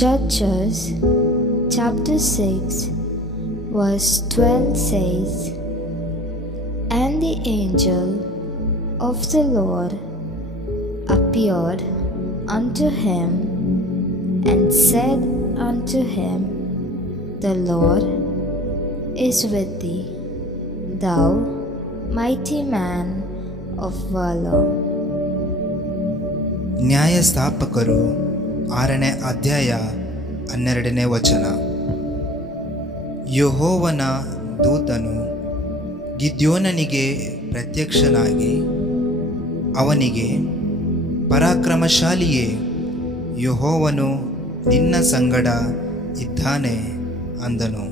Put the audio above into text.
Judges chapter 6 verse 12 says, "And the angel of the Lord appeared unto him and said unto him, The Lord is with thee, thou mighty man of valor." ನ್ಯಾಯಸ್ಥಾಪಕರು 6ನೇ ಅಧ್ಯಾಯ 12ನೇ ವಚನ. ಯೆಹೋವನ ದೂತನು ಗಿದ್ಯೋನನಿಗೆ ಪ್ರತ್ಯಕ್ಷನಾಗಿ ಅವನಿಗೆ, ಪರಾಕ್ರಮಶಾಲಿಯೇ, ಯೆಹೋವನು ನಿನ್ನ ಸಂಗಡ ಇದ್ದಾನೆ ಅಂದನು.